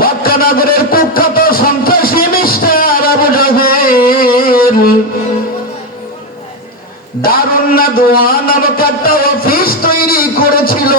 মক্কা নগরের কুখ্যাত সন্ত্রাসী মিস্টার আবু জাহেল দারুন নাদওয়া নামক একটা অফিস তৈরি করেছিল।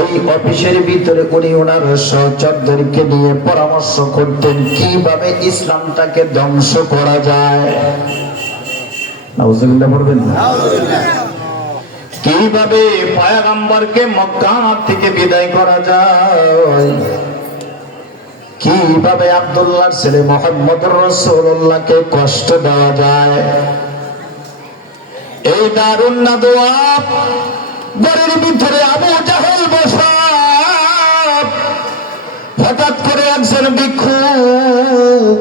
ওই অফিসের ভিতরে উনি ওনার সহচরদেরকে নিয়ে পরামর্শ করতেন কিভাবে ইসলামটাকে ধ্বংস করা যায়। নাউজুবিল্লাহ বলবেন না? কিভাবে পয়গম্বরকে মক্কা থেকে বিদায় করা যায়, কিভাবে আব্দুল্লাহর ছেলে মুহাম্মদুর রাসূলুল্লাহকে কষ্ট দেওয়া যায়। এই দারুন নাদওয়া ঘরের ভিতরে আবু জাহেল বসা, হঠাৎ করে একজন ভিক্ষুক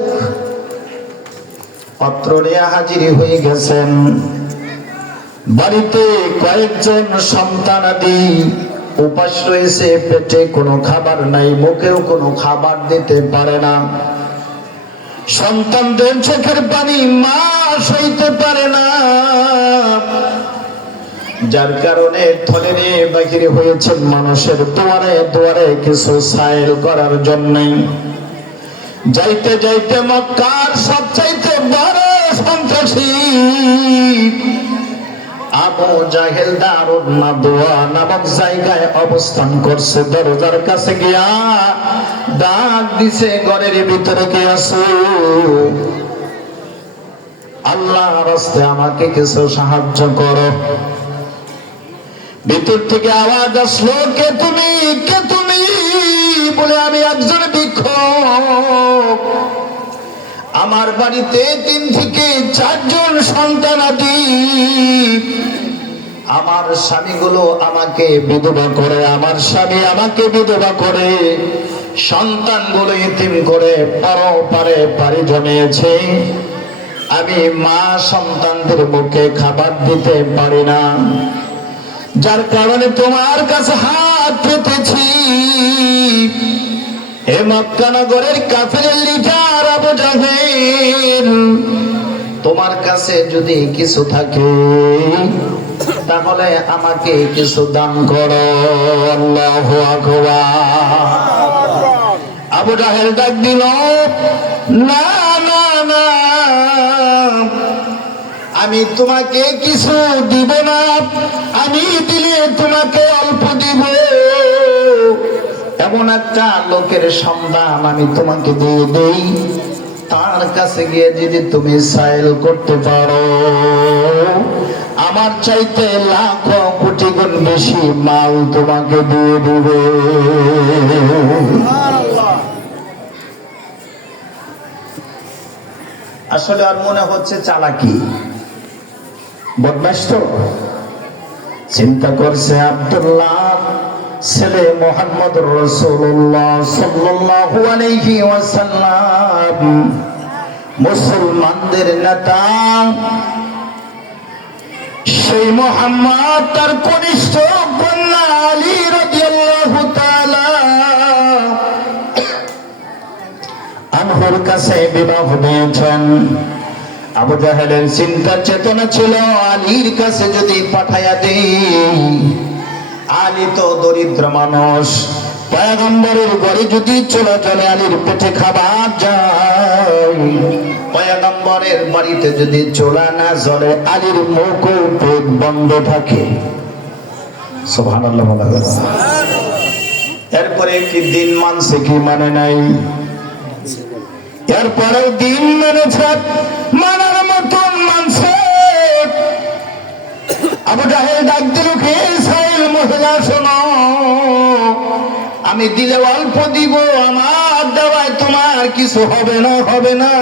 পত্র নিয়ে হাজির হয়ে গেছেন। বাড়িতে কয়েকজন সন্তানাদি উপাস রয়েছে, পেটে কোনো খাবার নাই, মুখেও কোনো খাবার দিতে পারে না। সন্তানদের চোখের পানি মা সইতে পারে না, যার কারণে থলে নিয়ে বাহির হয়েছেন মানুষের দুয়ারে দুয়ারে কিছু সাইল করার জন্য। যাইতে যাইতে মক্কার সবচাইতে বড় সন্ত্রাসী আবু জাহেল দারুন নাদওয়া নামক জায়গায় অবস্থান করছে। দরজার কাছে গিয়া ডাক দিছে, ঘরের ভিতরে কে আছো? আল্লাহর রাস্তে আমাকে কিছু সাহায্য করো। ভিতর থেকে আওয়াজ আসলো, কে তুমি, কে তুমি? বলে আমি একজন ভিক্ষুক, আমার বাড়িতে 3 থেকে 4 জন সন্তান আছে। আমার স্বামীগুলো আমাকে বিধবা করে, আমার স্বামী আমাকে বিধবা করে, সন্তানগুলো ইতিম করে পরপারে পাড়ি জমিয়েছে। আমি মা সন্তানদের মুখে খাবার দিতে পারি না, যার কারণে তোমার কাছে হাত পেতেছি। হে মক্কা নগরের কাফেরের লিডার আবু জাহেল, তোমার কাছে যদি কিছু থাকে তাহলে আমাকে কিছু দান করো। আল্লাহু আকবার। আবু জাহেল ডাক দিল, না না না, আমি তোমাকে কিছু দিব না, আমি দিলে তোমাকে অল্প দিব। এমন একটা লোকের সন্ধান আমি তোমাকে দিয়ে দেই, তার কাছে গিয়ে যদি তুমি সাইল করতে পারো, আমার চাইতে লাখ কোটি গুণ বেশি মাল তোমাকে দিয়ে দেবে। আসলে আর মনে হচ্ছে চালাকি, বদমাশ তো। চিন্তা করছে আব্দুল্লাহ ছেলে মুহাম্মদুর রাসূলুল্লাহ সাল্লাল্লাহু আলাইহি ওয়াসাল্লাম মুসলমানদের নেতা, সেই মুহাম্মদ তার কনিষ্ঠ কন্যা আলী রাদিয়াল্লাহু তাআলা আনহুর কাছে বিবাহ দিয়েছেন। আবু জাহেলের চিন্তা চেতনা ছিল, আলীর কাছে যদি পাঠাইয়া দেই, আলী তো দরিদ্র মানুষ, পয়গম্বরের ঘরে যদি চলে আলীর পেটে খাবার যায়, পয়গম্বরের বাড়িতে যদি চলা না চলে, আলীর মুখ পেট বন্ধ থাকে। সুবহানাল্লাহ বলা যায়। এরপরে কি দিন মানছে কি মানে নাই? এরপরেও দিন মেনেছে, মানার মতন মানছে। আবু জাহেল ডাক দিল, কে সাইল মহিলা শোনো, আমি দিলে অল্প দিব, আমার দেওয়ায় তোমার কিছু হবে না, হবে না।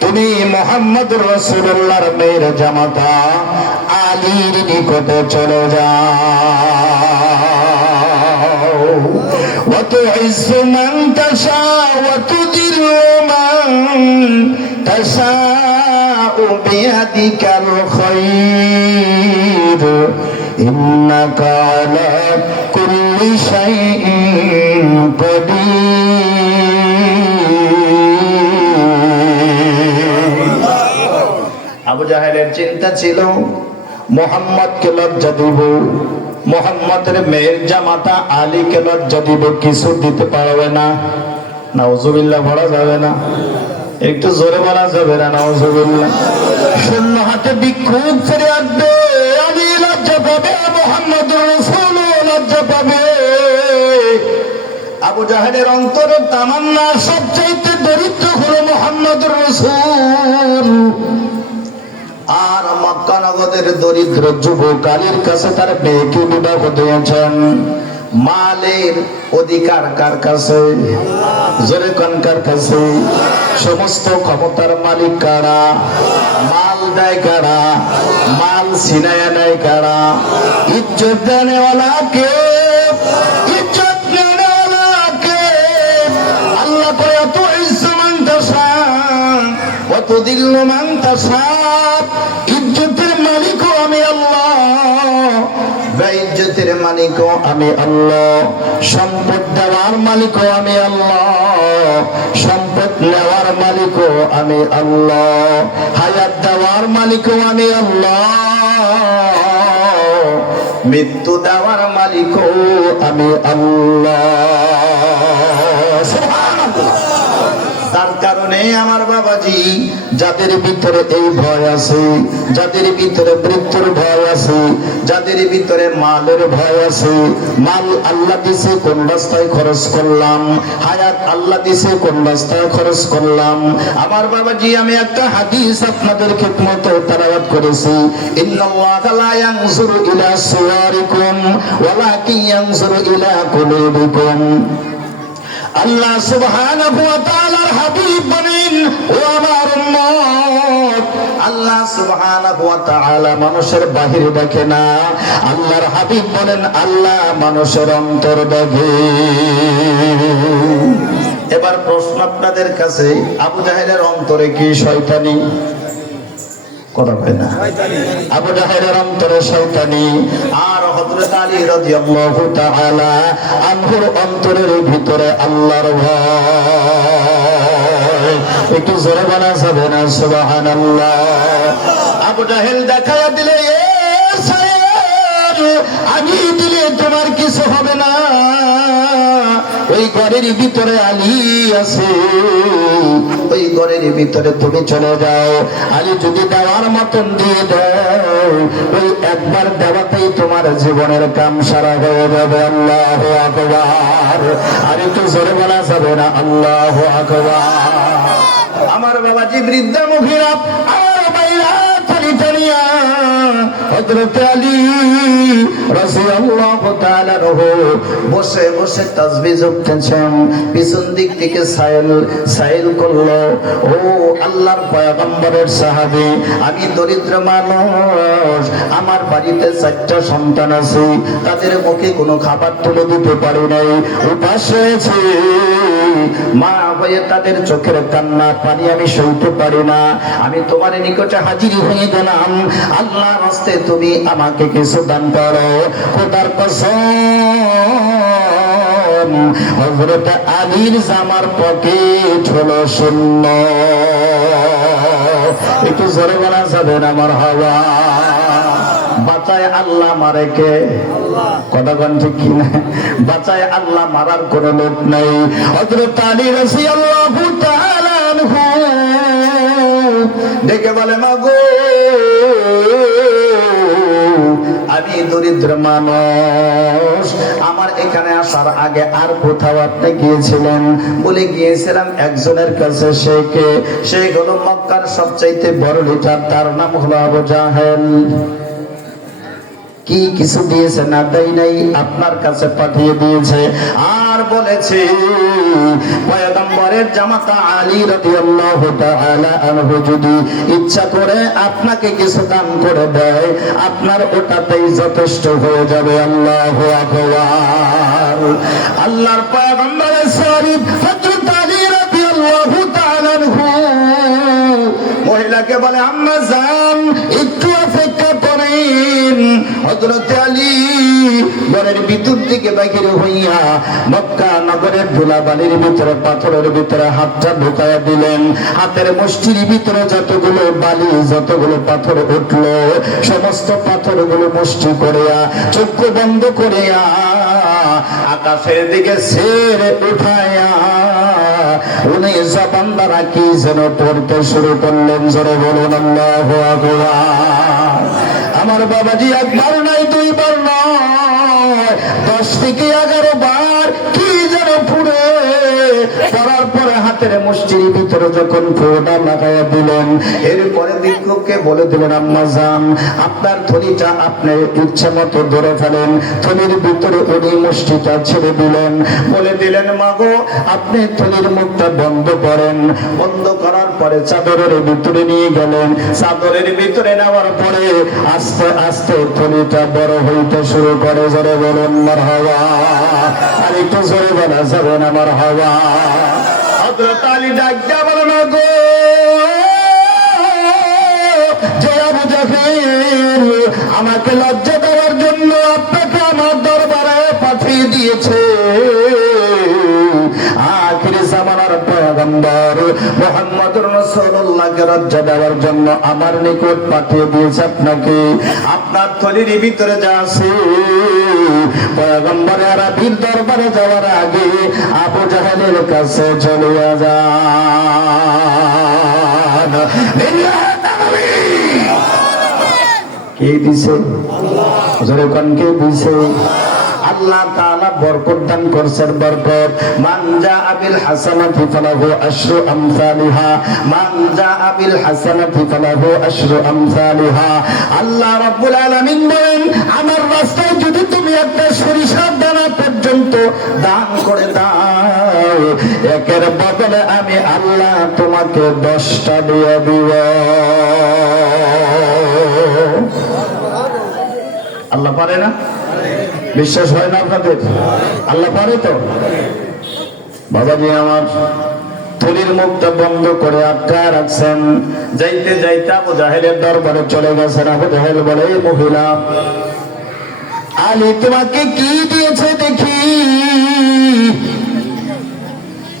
তুমি মুহাম্মদুর রাসূলুল্লাহর মেয়ের জামাতা আলীর নিকটে চলে যাও। وتعز من تشاء وتذل من تشاء بيدك الخير إنك على كل شيء قدير। আবু জাহেলের চিন্তা ছিল, মোহাম্মদকে লজ্জা দিব, মোহাম্মদের মেয়ের জামাতা আলীকে লজ্জা দিব, কিছু দিতে পারবে না। নাউজুবিল্লাহ বলা যাবে না? একটু জোরে বলা যাবে না? নাউজুবিল্লাহ। শূন্য হাতে ভিক্ষুক ফেরিয়াদ দে, আলী লজ্জা পাবে, মুহাম্মদুর রাসূল লজ্জা পাবে। আবু জাহেলের অন্তরের তামান্না সবচেয়ে দরিদ্র হলো মুহাম্মদুর রাসূল। আর মক্কা নগরের দরিদ্র যুবক আলীর কাছে তার মেয়েকে বিবাহ দিয়েছেন। মালের অধিকার কার কাছে? জোরে কোন কার কাছে? সমস্ত ক্ষমতার মালিক কারা? মাল দেয় কারা? মাল ছিনায় নেয় কারা? ইজ্জত দেনেওয়ালা কে? ইজ্জত দেনেওয়ালা কে? আল্লাহ কয় তুইজ্জু মান তাশা ওয়া তুযিল্লু মান তাশা। ইজ্জতের মালিকও আমি আল্লাহ, বেইজ্জতের মালিকও আমি আল্লাহ, সম্পদ দেওয়ার মালিকও আমি আল্লাহ, সম্পদ নেওয়ার মালিকও আমি আল্লাহ, হায়াত দেওয়ার মালিকও আমি আল্লাহ, মৃত্যু দেওয়ার মালিকও আমি আল্লাহ। তার কারণে আমার বাবাজি, যাদের ভিতরে এই ভয় আছে, যাদের ভিতরে মৃত্যুর ভয় আছে, যাদের ভিতরে মালের ভয় আছে, মাল আল্লাহ দিছে কোন রাস্তায় খরচ করলাম, হায়াত আল্লাহ দিছে কোন রাস্তায় খরচ করলাম। আমার বাবাজি, আমি একটা হাদিস আপনাদের খিদমতে তেলাওয়াত করেছি, ইন্নাল্লাহা লা ইয়ানজুরু ইলা সুওয়ারিকুম ওয়ালাকিন ইয়ানজুরু ইলা কুলুবিকুম। আল্লাহ সুবহানাহু ওয়া তাআলার হাবিব বলেন, ও আমার উম্মত, আল্লাহ সুবহানাহু ওয়া তাআলা মানুষের বাহিরে দেখে না। আল্লাহর হাবিব বলেন, আল্লাহ মানুষের অন্তর দেখে। এবার প্রশ্ন আপনাদের কাছে, আবু জাহেলের অন্তরে কি শয়তানি? কথা বলে না? আবু জাহেলের অন্তরে শয়তানি, আর হযরত আলী রাদিয়াল্লাহু তাআলা আনহুর অন্তরের ভিতরে আল্লাহর ভয়। একটু জোরে বলা যাবে না সুবহানাল্লাহ? আবু জাহেল দেখায়া দিলে, এ সাহেব, আমি দিলে তোমার কিছু হবে না, ওই ঘরের ভিতরে আলী আছে, ওই ঘরের ভিতরে তুমি চলে যাও। আলী যদি দেওয়ার মতন দিয়ে দাও, ওই একবার দেওয়াতেই তোমার জীবনের কাম সারা হয়ে যাবে। আল্লাহু আকবার। আর একটু জোরে বলা যাবে না? আল্লাহু আকবার। আমার বাবাজি বৃদ্ধা মহিলা, আমার বাইরা থালি টানিয়া হযরত আলী রাদিয়াল্লাহু তাআলা বসে বসে তাসবিহ জপতেছেন। পিছন দিক থেকে সাইল করলো, ও আল্লাহর পয়গম্বরের সাহাবী, আমি দরিদ্র মানুষ, আমার বাড়িতে 4টা সন্তান আছে, তাদের মুখে কোনো খাবার তুলে দিতে পারি নাই, উপাসে আছি, মা হয়ে তাদের চোখের কান্না পানি আমি সইতে পারি না, আমি তোমার নিকটে হাজির হয়ে গেলাম, আল্লাহর হস্তে তুমি আমাকে কিছু দান করো। খোদার কসম, হযরত আলীর জামার পকেট হলো শূন্য। একটু জোরে বলা যাবে না? মারহাবা। বাঁচায় আল্লাহ, মারে কে? কথা বলেন ঠিক কিনা? বাঁচায় আল্লাহ, মারার কোন লোক নাই। হযরত আলী রাদিয়াল্লাহু তাআলা আনহু ডেকে বলে, মাগো, আমি দরিদ্র মানুষ, আমার এখানে আসার আগে আর কোথাও আপনি গিয়েছিলেন? বলে, গিয়েছিলাম একজনের কাছে। সে কে? সে হলো মক্কার সবচাইতে বড় লিডার, তার নাম হলো আবু জাহেল। কি কিছু দিয়েছে? না দেয় নাই, আপনার কাছে পাঠিয়ে দিয়েছে। আর বলেছে, পয়গম্বরের জামাতা আলী রাদিয়াল্লাহু তাআলা আনহু যদি ইচ্ছা করে আপনাকে কিছু দান করে দেয়, আপনার ওটাতেই যথেষ্ট হয়ে যাবে। আল্লাহু আকবার। আল্লাহর পয়গম্বরের শরীফ হযরত আলী রাদিয়াল্লাহু তাআলা আনহু মহিলাকে বলে, আম্মা জান, একটু অপেক্ষা করেন। হযরত আলী ঘরের ভিতর থেকে বাইরে হইয়া মক্কা নগরের ধুলাবালির ভিতরে পাথরের ভিতরে হাতটা ঢুকায়া দিলেন। হাতের মুষ্টির ভিতরে যতগুলো বালি যতগুলো পাথর উঠলো সমস্ত পাথরগুলো মুষ্টি করিয়া চক্ষু বন্ধ করিয়া আকাশের দিকে ছেড়ে উঠায়া উনি জবান দ্বারা কি যেন পড়তে শুরু করলেন। জোরে বলুন আল্লাহু আকবার। আমার বাবাজি একবার নাই দুইবার নয় 10 থেকে 11 বার কি যেন পড়ে পড়ার পরে হাতের মুষ্টির ভিতরে যখন ফোঁটা লাগাইয়া দিলেন এরপরে ভিক্ষুককে বলে দিলেন আম্মা জান আপনার থলিটা আপনি ইচ্ছা মতো ধরে ফেলেন। থলির ভিতরে উনি মুষ্টিটা ছেড়ে দিলেন, বলে দিলেন মাগো আপনি থলির মুখটা বন্ধ করেন। বন্ধ করার পরে চাদরের ভিতরে নিয়ে গেলেন। চাদরের ভিতরে নেওয়ার পরে আস্তে আস্তে থলিটা বড় হইতে শুরু করে। জোরে বলুন মারহাবা। আর একটু জোরে বলা যাবে না মারহাবা। হযরত আলী ডাক দিয়া বলেন গো যে আবু জাহেল আমাকে লজ্জা দেওয়ার জন্য আপনাকে আমার দরবারে পাঠিয়ে দিয়েছে। আখিরি জামানার পয়গম্বর মুহাম্মদুর রাসূলুল্লাহকে লজ্জা দেওয়ার জন্য আমার নিকট পাঠিয়ে দিয়েছে আপনাকে। আপনার থলির ভিতরে যা আছে পয়গম্বর আরবীর দরবারে যাওয়ার আগে আবু জাহেলের কাছে চলে যান। কে দিছে? জোরে কোন কে দিছে? আল্লাহ তাআলা বরকত দান করছেন। বরকত মান জাআ বিল হাসানাতি ফালাহু আশরু আমসালিহা, মান জাআ বিল হাসানাতি ফালাহু আশরু আমসালিহা। আল্লাহ রাব্বুল আলামিন বলেন আমার রাস্তায় যদি তুমি একটা সরিষার দানা পর্যন্ত দান করে দাও একের বদলে আমি আল্লাহ তোমাকে 10টা দিয়ে দিব। আল্লাহ পারে না? বিশ্বাস হয় না আপনাদের? আল্লাহ পারে তো। বাবাজি আমার থলির মুখটা বন্ধ করে আটকায় রাখছেন। যাইতে যাইতে আবু জাহেলের দরবারে চলে গেছেন। আবু জাহেল বলে এই মহিলা আলী তোমাকে কি দিয়েছে দেখি,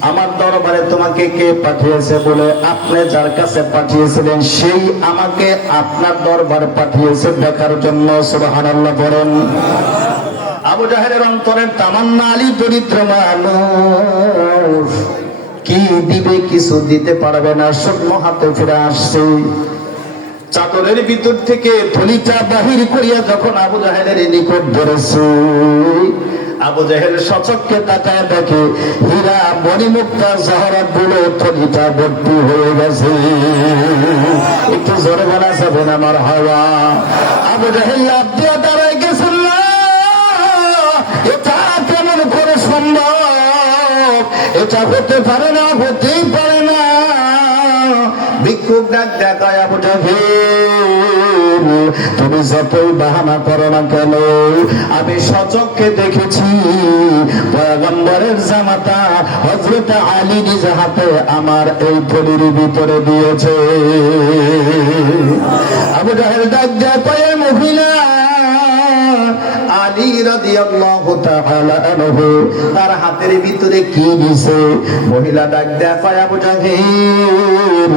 আমার দরবারে তোমাকে কে পাঠিয়েছে? বলে আপনি যার কাছে পাঠিয়েছিলেন সেই আমাকে আপনার দরবারে পাঠিয়েছে দেখার জন্য। সুবহানাল্লাহ বলেন। আবু জাহেলের অন্তরের তামান্না আলী দরিদ্র মানুষ কি দিবে? কিছু দিতে পারবে না, শূন্য হাতে ফিরে আসছে। চাদরের ভিতর থেকে থলিটা বাহির করিয়া যখন আবু জাহেলের নিকট ধরেছে আবু জাহেল সচক্ষে তাকায় দেখে হীরা মণিমুক্তা জহরাত গুলো থলিটা ভর্তি হয়ে গেছে। একটু জোরে বলা যাবে না মারহাবা। আবু জাহেল লাফ দিয়া দাঁড়ায় গেছেন। এটা কেমন করে সম্ভব? এটা হতে পারে না, হতেই পারে না। ভিক্ষুক ডাক দেখায় আবু জাহেল তুমি যতই বাহানা করো না কেন আমি সচক্ষে দেখেছি পয়গম্বরের জামাতা হযরত আলী নিজ হাতে আমার এই থলির ভিতরে দিয়েছে। আবু জাহেল ডাক দেখায় মহিলা আলী রাদিয়াল্লাহু তাআলা আনহু তার হাতের ভিতরে কি দিছে? মহিলা ডাক দেখায় আবু জাহেল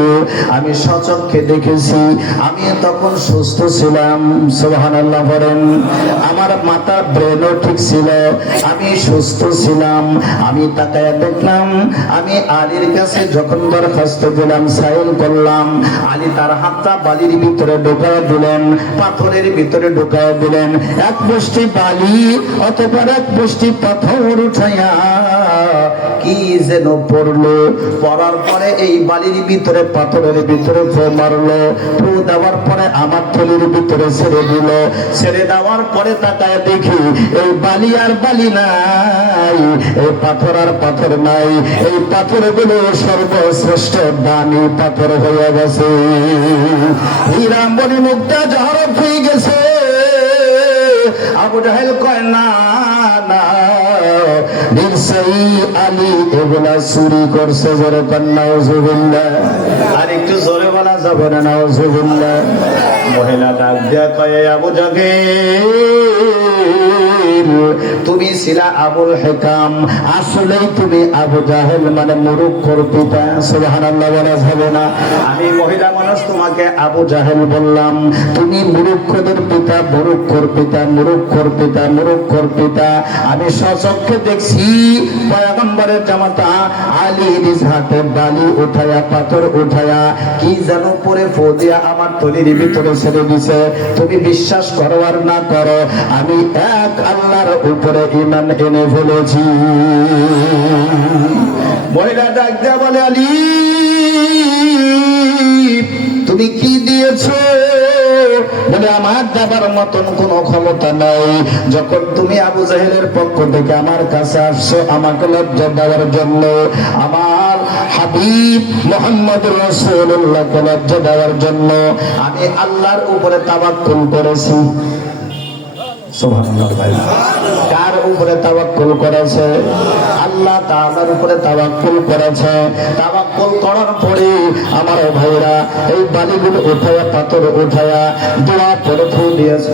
আমি সচক্ষে দেখেছি, আমি তখন সুস্থ ছিলাম। সুবহানাল্লাহ বলেন। আমার মাথার ব্রেনও ঠিক ছিল, আমি সুস্থ ছিলাম। আমি তাকায় দেখলাম আমি আলীর কাছে যখন দরখাস্ত দিলাম সাইন করলাম আলী তার হাতটা বালির ভিতরে ঢোকায় দিলেন, পাথরের ভিতরে ঢোকায় দিলেন। এক মুষ্টি বালি অথবা এক মুষ্টি পাথর উঠাইয়া কি যেন পড়লো। পড়ার পরে এই বালির ভিতরে পাথরের ভিতরে ফু মারলো। ফু দেওয়ার পরে আমার থলির ভিতরে ছেড়ে দিল। ছেড়ে দেওয়ার পরে তাকায় দেখি এই বালি আর বালি নাই, এই পাথর আর পাথর নাই। এই পাথরগুলো সর্বশ্রেষ্ঠ দামি পাথর হয়ে গেছে। হীরা মণিমুক্তা জহরত হয়ে গেছে। আবু জাহেল কয় না না নিশ্চয়ই আলী এগুলা চুরি করছে। জোরে কন্যা নাউজুবিল্লাহ। আর একটু জোরে বলা যাবে না নাউজুবিল্লাহ। মহিলা ডাক দিয়া কয়ে আবু জাহেল তুমি ছিলা আবুল হেকাম, আসলেই তুমি আবু জাহেল মানে মুরুক্ষর পিতা। সুবহানাল্লাহ বলা যাবে না? আমি মহিলা মানুষ তোমাকে আবু জাহেল বললাম, তুমি মুরুক্ষদের পিতা, মুরুক্ষর পিতা, মুরুক্ষর পিতা, মুরুক্ষর পিতা। আমি সচক্ষে দেখছি পয়গম্বরের জামাতা আলী নিজ হাতে বালি উঠায়া, পাথর উঠায়া কি যেন পরে ফু দিয়া আমার তলির ভিতরে ছেড়ে দিছে। তুমি বিশ্বাস করো আর না করো, আমি এক আল্লাহর উপরে ঈমান এনে ফেলেছি। মহিলা ডাক দিয়া বলে আলী তুমি কি দিয়েছো? বলে আমার দেবার মতন কোনো ক্ষমতা নাই। যখন তুমি আবু জাহেলের পক্ষ থেকে আমার কাছে আসছো আমাকে লজ্জা দেওয়ার জন্য, আমার হাবিব মুহাম্মদ রাসূলুল্লাহকে লজ্জা দেওয়ার জন্য আমি আল্লাহর উপরে তাওয়াক্কুল করেছি। সুবহানাল্লাহ। কার উপরে তাওয়াক্কুল করেছে? আল্লাহ তাআলার উপরে তাওয়াক্কুল করেছে। তাওয়াক্কুল করার পরে আমার ভাইরা এই বালিগুলো উঠায়া, পাথর উঠায়া দোয়া করে ফু দিয়েছে।